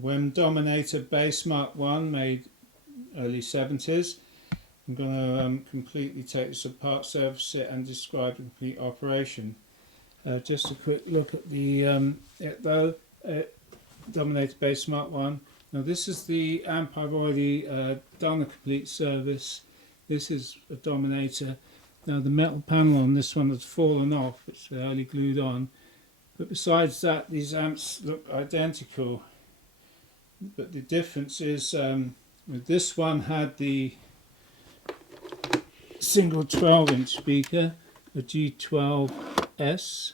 WEM Dominator base Mark 1 made early 70s. I'm going to completely take this apart, service it and describe the complete operation. Just a quick look at the Dominator base Mark 1. Now this is the amp I've already done a complete service. This is a Dominator. Now the metal panel on this one has fallen off, it's early glued on. But besides that, these amps look identical. But the difference is this one had the single 12-inch speaker, a G12S,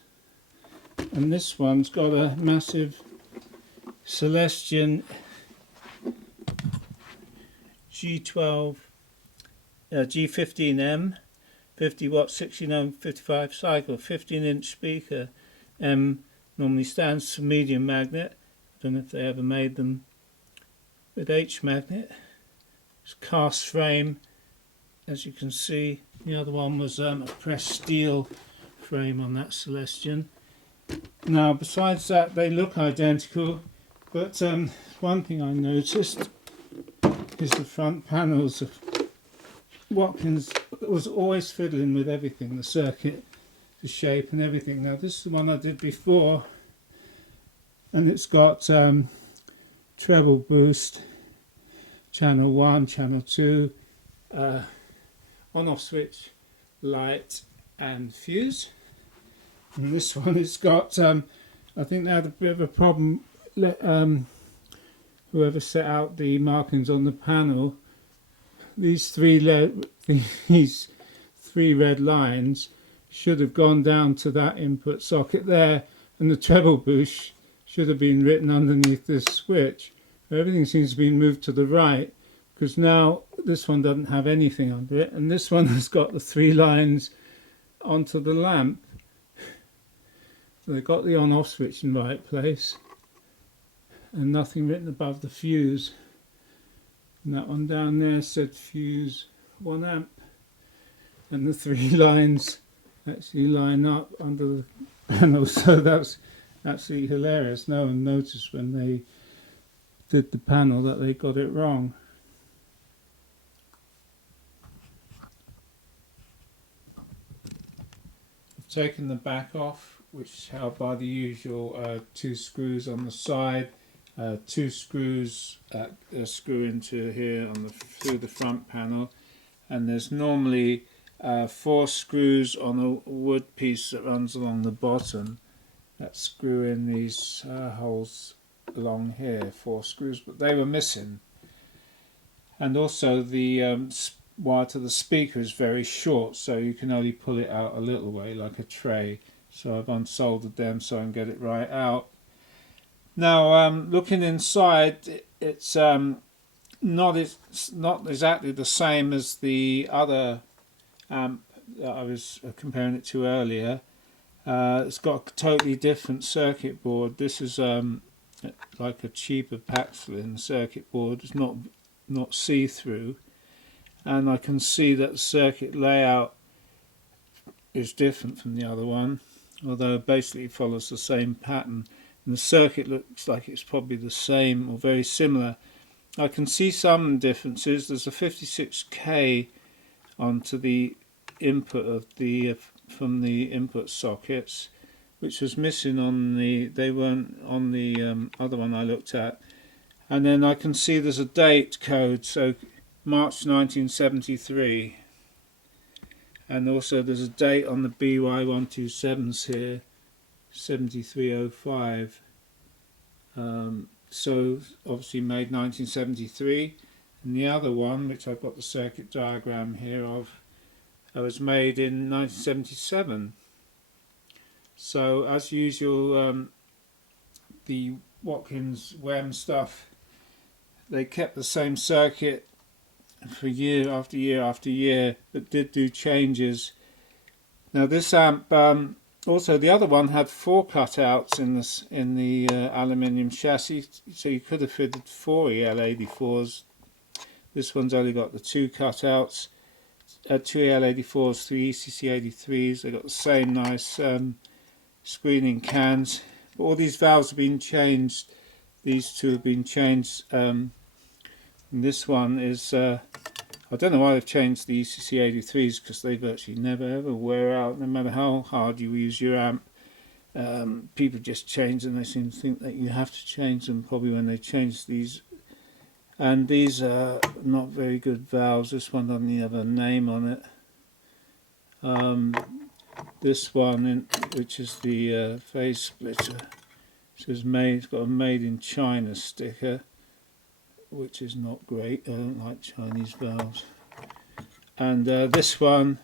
and this one's got a massive Celestion G15M, 50 watt, 16 ohm, 55 cycle, 15-inch speaker. M normally stands for medium magnet. I don't know if they ever made them with H magnet. It's cast frame, as you can see. The other one was a pressed steel frame on that Celestion. Now besides that, they look identical, but one thing I noticed is the front panels of Watkins was always fiddling with everything, the circuit, the shape and everything. Now this is the one I did before, and it's got treble boost, channel 1, channel 2, on-off switch, light and fuse. And this one it's got, I think they had a bit of a problem, whoever set out the markings on the panel, these three red lines should have gone down to that input socket there, and the treble boost should have been written underneath this switch. Everything seems to be moved to the right, because now this one doesn't have anything under it, and this one has got the 3 lines onto the lamp. So they've got the on-off switch in the right place, and nothing written above the fuse. And that one down there said fuse 1 amp, and the 3 lines actually line up under the panel, so that's absolutely hilarious. No one noticed when they did the panel that they got it wrong. I've taken the back off, which is held by the usual 2 screws on the side, 2 screws screw into here on through the front panel, and there's normally 4 screws on a wood piece that runs along the bottom that screw in these holes along here, 4 screws, but they were missing. And also the wire to the speaker is very short, so you can only pull it out a little way like a tray. So I've unsoldered them so I can get it right out. Now looking inside, it's not exactly the same as the other amp that I was comparing it to earlier. It's got a totally different circuit board. This is like a cheaper Paxlin circuit board. It's not see-through, and I can see that the circuit layout is different from the other one, although it basically follows the same pattern, and the circuit looks like it's probably the same or very similar. I can see some differences. There's a 56K onto the input of the from the input sockets, which was missing on the, they weren't on the other one I looked at. And then I can see there's a date code, so March 1973, and also there's a date on the BY127s here, 7305. So obviously made 1973, and the other one, which I've got the circuit diagram here of, was made in 1977. So as usual, the Watkins WEM stuff, they kept the same circuit for year after year after year, but did do changes. Now this amp, also the other one had 4 cutouts in the aluminium chassis, so you could have fitted 4 EL84s. This one's only got the 2 cutouts, 2 EL84s, 3 ECC83s. They got the same nice screening cans, but all these valves have been changed these two have been changed. And this one is, I don't know why they've changed the ECC 83s, because they virtually never ever wear out, no matter how hard you use your amp. People just change them. They seem to think that you have to change them probably when they change these. And these are not very good valves. This one doesn't have a name on it. This one, which is the phase splitter, says made. It's got a made in China sticker, which is not great. I don't like Chinese valves. And this one,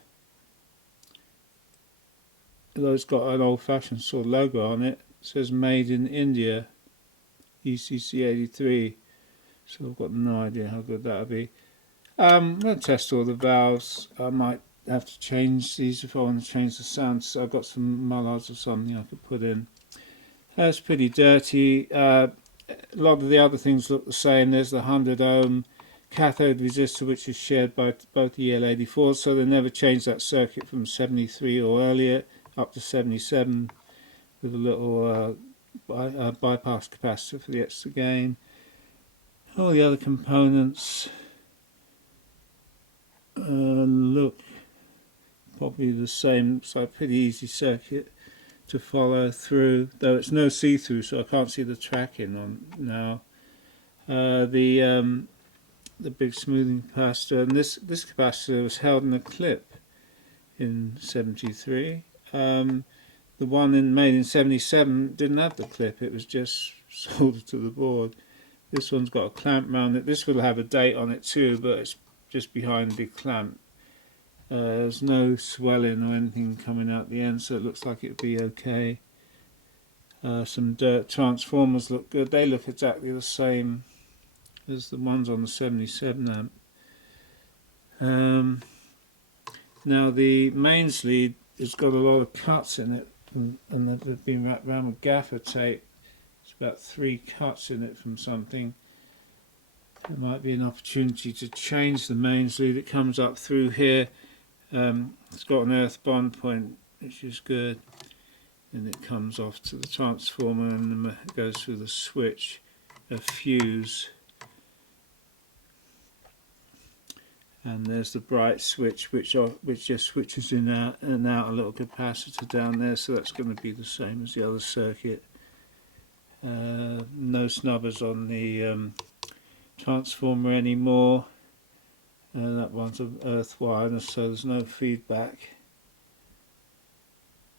though it's got an old-fashioned sort of logo on it, says made in India, ECC 83. So I've got no idea how good that'll be. I'm going to test all the valves. I might have to change these if I want to change the sound. So I've got some mullards or something I could put in. That's pretty dirty. A lot of the other things look the same. There's the 100 ohm cathode resistor, which is shared by both the EL84s, so they never changed that circuit from 73 or earlier up to 77 with a little bypass capacitor for the extra gain. All the other components look probably the same, so a pretty easy circuit to follow through, though it's no see-through, so I can't see the tracking on now. The big smoothing capacitor, and this capacitor was held in a clip in 73. The one made in 77 didn't have the clip, it was just soldered to the board. This one's got a clamp around it. This will have a date on it too, but it's just behind the clamp. There's no swelling or anything coming out the end, so it looks like it'll be okay. Some dirt transformers look good. They look exactly the same as the ones on the 77 amp. Now the mains lead has got a lot of cuts in it, and they've been wrapped around with gaffer tape. About 3 cuts in it from something. There might be an opportunity to change the mains lead. It comes up through here. It's got an earth bond point, which is good, and it comes off to the transformer and it goes through the switch, a fuse, and there's the bright switch which just switches in and out a little capacitor down there, so that's going to be the same as the other circuit. No snubbers on the transformer anymore. That one's an earth wire, so there's no feedback.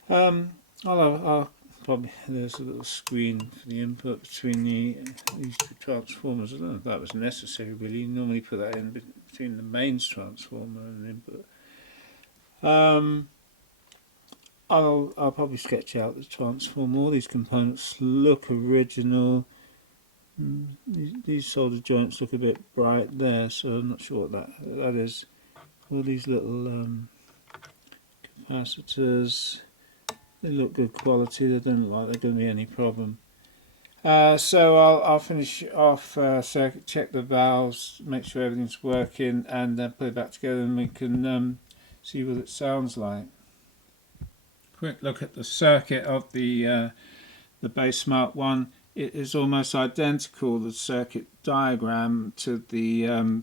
I'll probably, there's a little screen for the input between these two transformers. I don't know if that was necessary really. You normally put that in between the mains transformer and the input. I'll probably sketch out the transformer. All these components look original. These solder joints look a bit bright there, so I'm not sure what that is. All these little capacitors, they look good quality. They don't look like they're going to be any problem. So I'll finish off circuit, check the valves, make sure everything's working, and then put it back together, and we can see what it sounds like. Quick look at the circuit of the Bass Mk1. It is almost identical, the circuit diagram, to the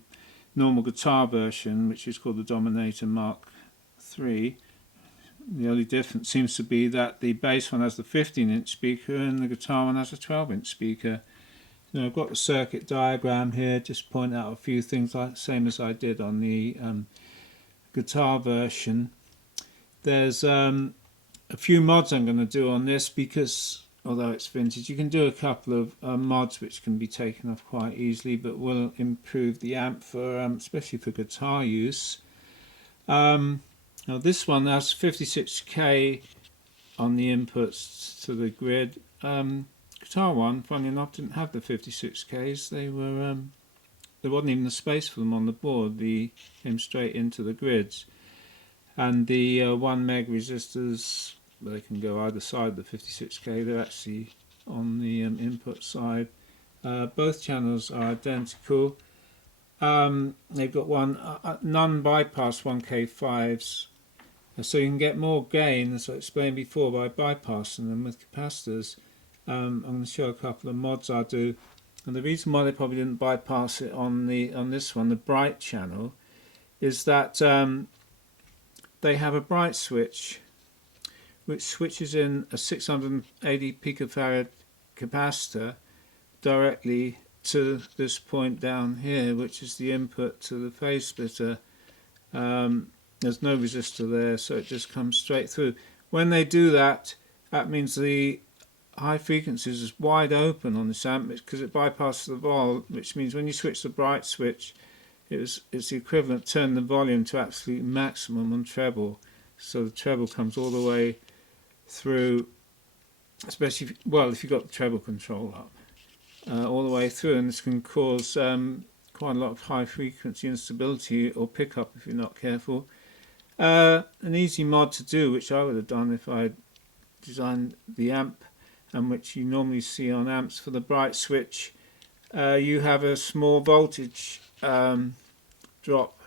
normal guitar version, which is called the Dominator Mark III. The only difference seems to be that the bass one has the 15-inch speaker and the guitar one has a 12-inch speaker. Now I've got the circuit diagram here, just point out a few things, like same as I did on the guitar version. There's a few mods I'm going to do on this, because although it's vintage, you can do a couple of mods which can be taken off quite easily, but will improve the amp for especially for guitar use. Now this one has 56k on the inputs to the grid. Guitar one, funny enough, didn't have the 56k's. They were there wasn't even a space for them on the board. They came straight into the grids. And the 1 meg resistors, they can go either side of the 56k. They're actually on the input side. Both channels are identical. They've got one non-bypass 1K5s, so you can get more gain, as I explained before, by bypassing them with capacitors. I'm going to show a couple of mods I do, and the reason why they probably didn't bypass it on this one, the bright channel, is that they have a bright switch which switches in a 680 picofarad capacitor directly to this point down here, which is the input to the phase splitter. There's no resistor there, so it just comes straight through. When they do that, that means the high frequencies is wide open on this amp because it bypasses the vol, which means when you switch the bright switch, it's the equivalent turn the volume to absolute maximum on treble. So the treble comes all the way through, especially if you've got the treble control up, all the way through, and this can cause quite a lot of high frequency instability or pickup if you're not careful. An easy mod to do, which I would have done if I designed the amp, and which you normally see on amps for the bright switch, you have a small voltage drop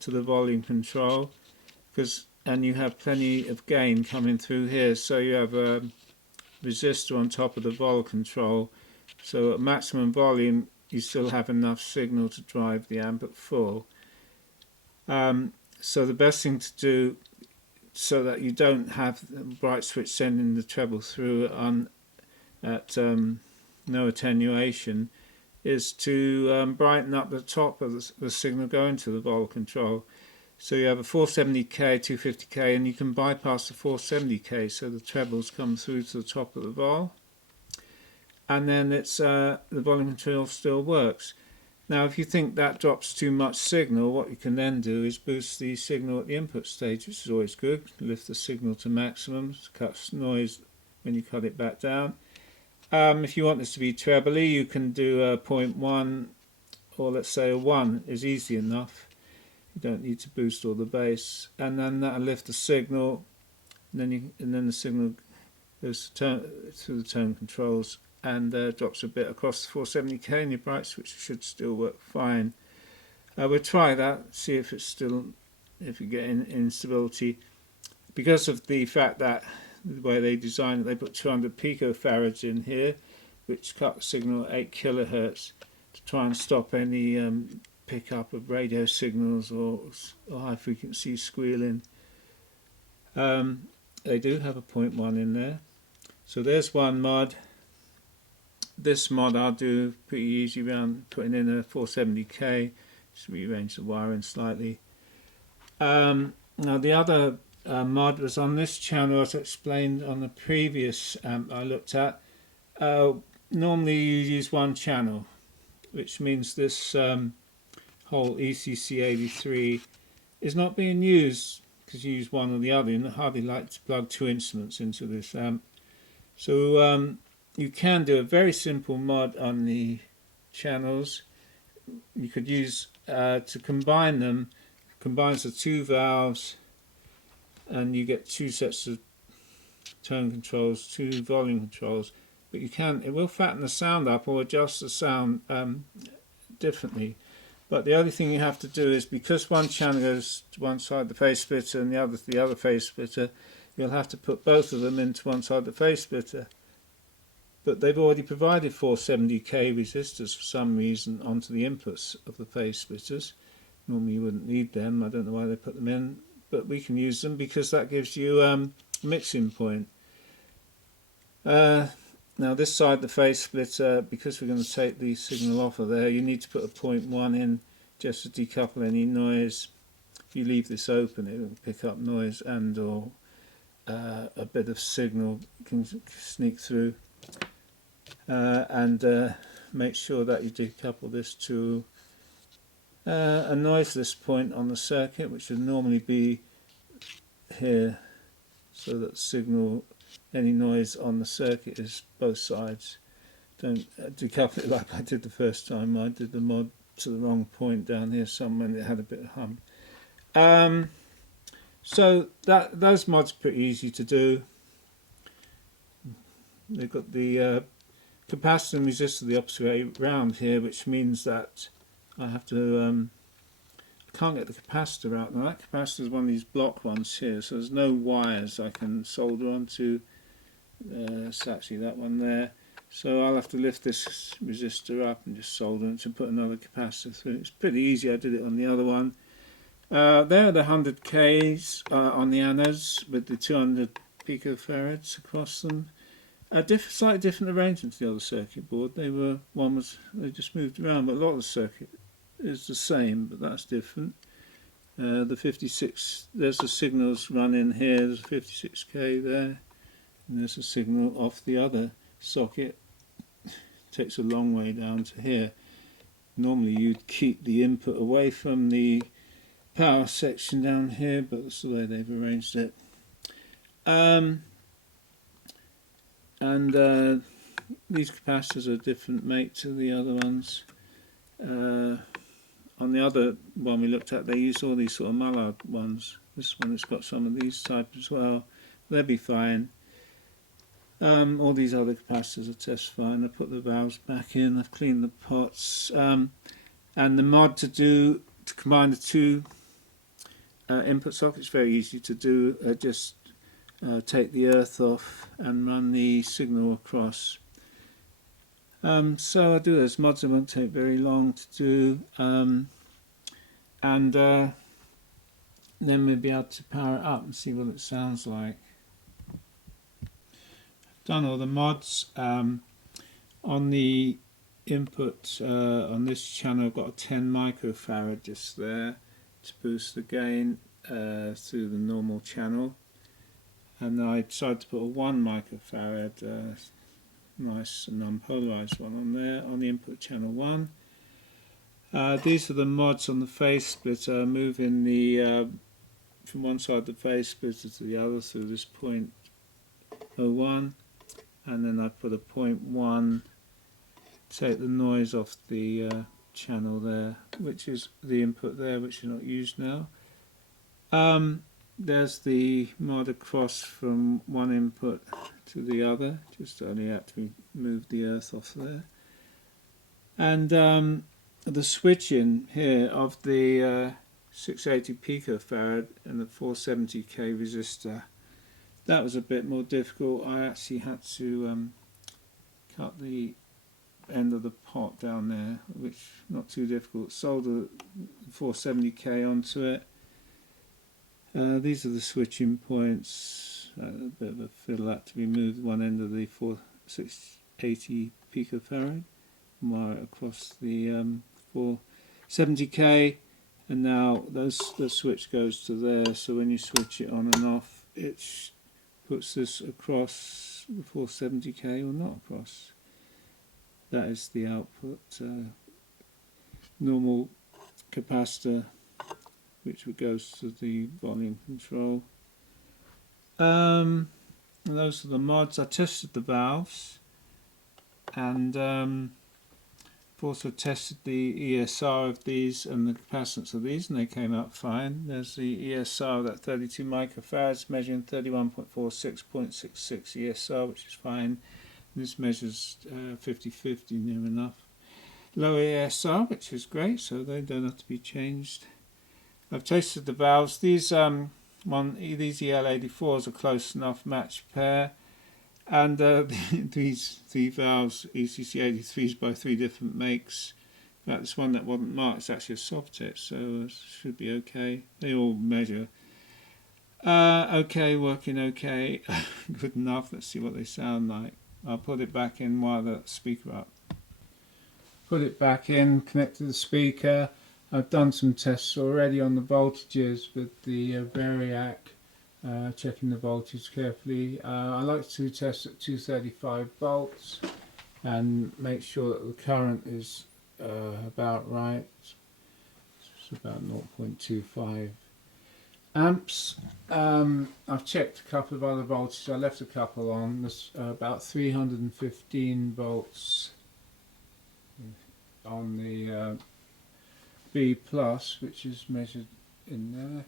to the volume control, and you have plenty of gain coming through here, so you have a resistor on top of the vol control, so at maximum volume you still have enough signal to drive the amp at full. So the best thing to do, so that you don't have the bright switch sending the treble through at no attenuation, is to brighten up the top of the signal going to the vol control. So you have a 470k, 250k, and you can bypass the 470k, so the trebles come through to the top of the vol, and then it's the volume control still works. Now if you think that drops too much signal, what you can then do is boost the signal at the input stage, which is always good. Lift the signal to maximum, cuts noise when you cut it back down. If you want this to be trebly, you can do a 0.1, or let's say a 1 is easy enough. You don't need to boost all the bass, and then that'll lift the signal, and then the signal goes through the tone controls and drops a bit across the 470k, and your bright switch should still work fine. We'll try that, see if you get instability, because of the fact that the way they designed it, they put 200 picofarads in here, which cut the signal at 8 kilohertz to try and stop any pickup of radio signals or high frequency squealing. They do have a 0.1 in there, so there's one mod. This mod I'll do pretty easy around putting in a 470k, just rearrange the wiring slightly. Now the other mod was on this channel, as explained on the previous amp I looked at. Normally you use one channel, which means this whole ECC83 is not being used because you use one or the other. You hardly like to plug two instruments into this amp. So you can do a very simple mod on the channels. You could use to combine them, combines the two valves, and you get two sets of tone controls, two volume controls. But it will fatten the sound up or adjust the sound differently. But the other thing you have to do is, because one channel goes to one side of the phase splitter and the other to the other phase splitter, you'll have to put both of them into one side of the phase splitter. But they've already provided 470k resistors for some reason onto the inputs of the phase splitters. Normally you wouldn't need them, I don't know why they put them in, but we can use them because that gives you a mixing point. Now this side, the phase splitter, because we're going to take the signal off of there, you need to put a 0.1 in just to decouple any noise. If you leave this open, it will pick up noise and or a bit of signal can sneak through. And make sure that you decouple this to a noiseless point on the circuit, which would normally be here, so that signal, any noise on the circuit is both sides. Don't decouple it like I did the first time. I did the mod to the wrong point down here somewhere and it had a bit of hum. So those mods are pretty easy to do. They've got the capacitor and resistor the opposite way round here, which means that I have to I can't get the capacitor out. Now that capacitor is one of these block ones here, so there's no wires I can solder onto. It's actually that one there. So I'll have to lift this resistor up and just solder it to put another capacitor through. It's pretty easy. I did it on the other one. There are the 100Ks on the anodes with the 200 picofarads across them. Slightly different arrangement to the other circuit board. They just moved around, but a lot of the circuit is the same, but that's different. The 56, there's the signals run in here. There's a 56K there, and there's a signal off the other socket. It takes a long way down to here. Normally you'd keep the input away from the power section down here, but that's the way they've arranged it. These capacitors are different make to the other ones. On the other one we looked at, they used all these sort of mallard ones. This one has got some of these type as well. They'll be fine. All these other capacitors will test fine. I put the valves back in. I've cleaned the pots. And the mod to combine the two input sockets, very easy to do. Just take the earth off and run the signal across. So I do those mods. It won't take very long to do, and then we'll be able to power it up and see what it sounds like. I've done all the mods. On the input on this channel I've got a 10 microfarad just there to boost the gain through the normal channel, and I decided to put a 1 microfarad nice non-polarized one on there on the input channel 1. These are the mods on the phase splitter, moving the from one side of the phase splitter to the other through this 0.01, and then I put a 0.1, take the noise off the channel there, which is the input there, which is not used now. There's the mod across from one input to the other, just only have to move the earth off there. And the switching here of the 680 picofarad and the 470k resistor, that was a bit more difficult. I actually had to cut the end of the pot down there, which not too difficult. Solder 470k onto it. These are the switching points. A bit of a fiddle had to be moved one end of the 680 picofarad, wire it across the 470k, and now the switch goes to there. So when you switch it on and off, it puts this across the 470k or not across. That is the output normal capacitor, which goes to the volume control. Those are the mods. I tested the valves, and I've also tested the ESR of these and the capacitance of these, and they came out fine. There's the ESR, that 32 microfarads, measuring 31.46.66 ESR, which is fine. This measures 50-50, near enough. Low ESR, which is great, so they don't have to be changed. I've tested the valves. These EL84s are close enough match pair, and these three valves, ECC83s by 3 different makes. In fact, this one that wasn't marked is actually a soft tip, so it should be okay. They all measure okay, working okay, good enough. Let's see what they sound like. I'll put it back in while the speaker up. Put it back in, connect to the speaker. I've done some tests already on the voltages with the Variac, checking the voltage carefully. I like to test at 235 volts and make sure that the current is about right. It's about 0.25 amps. I've checked a couple of other voltages. I left a couple on. There's about 315 volts on the B plus, which is measured in there,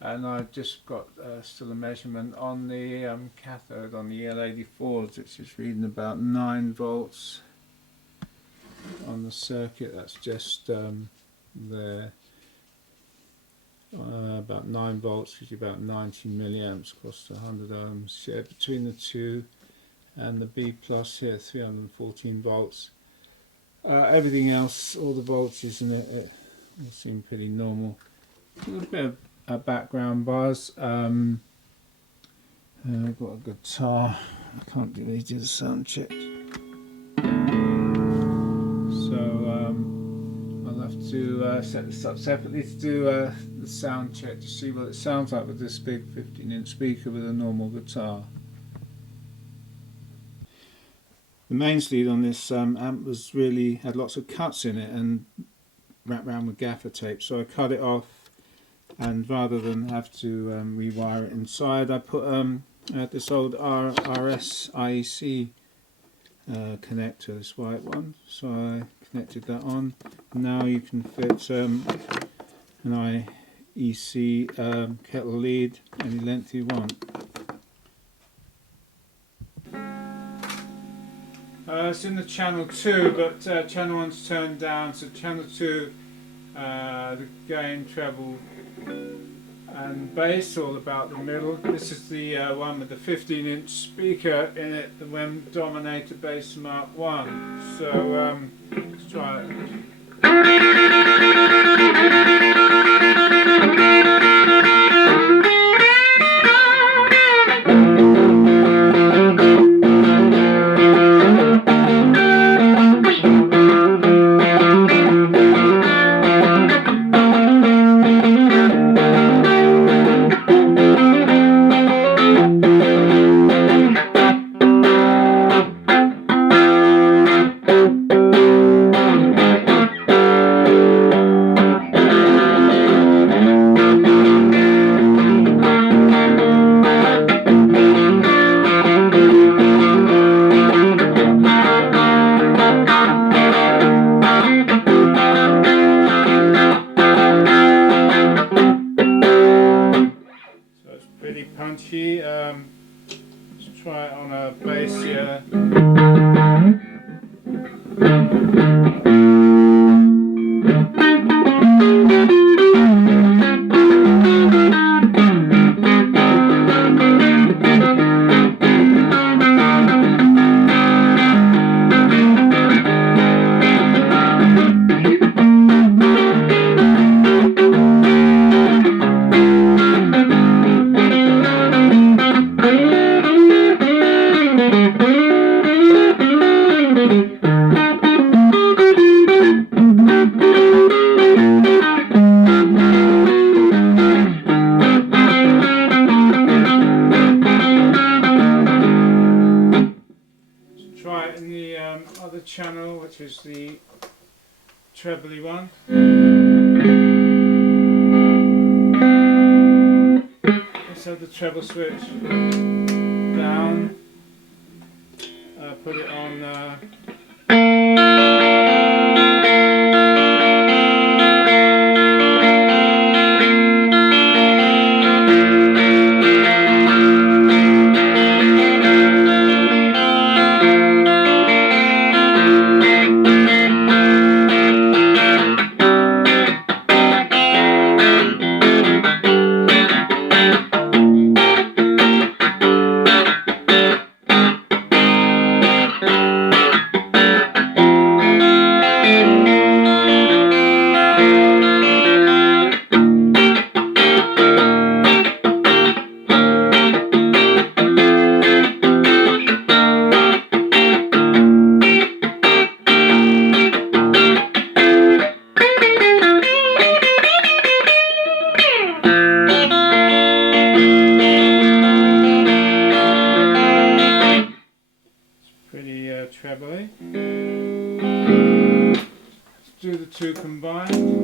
and I've just got still a measurement on the cathode on the EL84s, which is reading about 9 volts on the circuit. That's just there, about 9 volts, which is about 90 milliamps across 100 ohms shared between the two, and the B plus here 314 volts. Everything else, all the voltages in it seem pretty normal. A little bit of background buzz. I've got a guitar. I can't really do the sound check, so I'll have to set this up separately to do the sound check to see what it sounds like with this big 15-inch speaker with a normal guitar. The main sleeve on this amp was had lots of cuts in it and wrapped around with gaffer tape, so I cut it off, and rather than have to rewire it inside, I put this old RS IEC connector, this white one, so I connected that on. Now you can fit an IEC kettle lead any length you want. It's in the channel 2, but channel 1's turned down, so channel 2, the gain, treble and bass, all about the middle. This is the one with the 15-inch speaker in it, the WEM Dominator Bass Mark 1. So let's try it. Punchy. Let's try it on a bass here. Other channel, which is the trebly one. Let's have the treble switch down, put it on trebly. Let's do the two combined.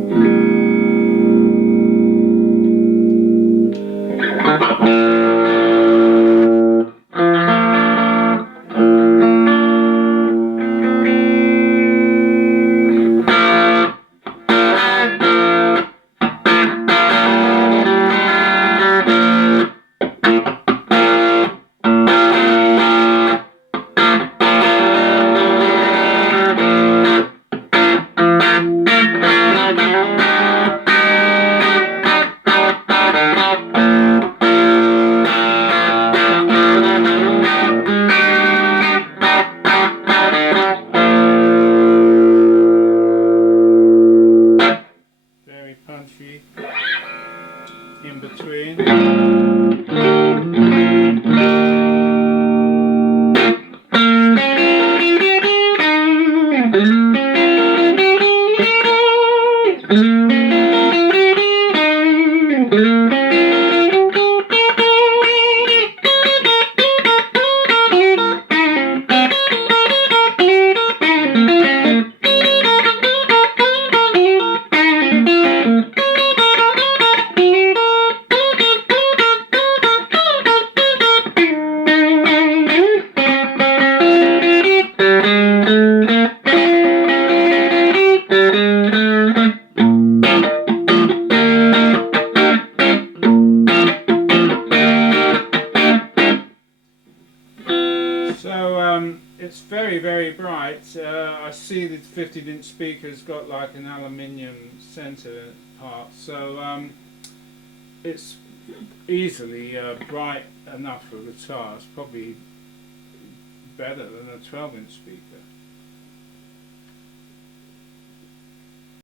So it's very, very bright. I see the 15-inch speaker's got like an aluminium centre part, so it's easily bright enough for a guitar. It's probably better than a 12-inch speaker.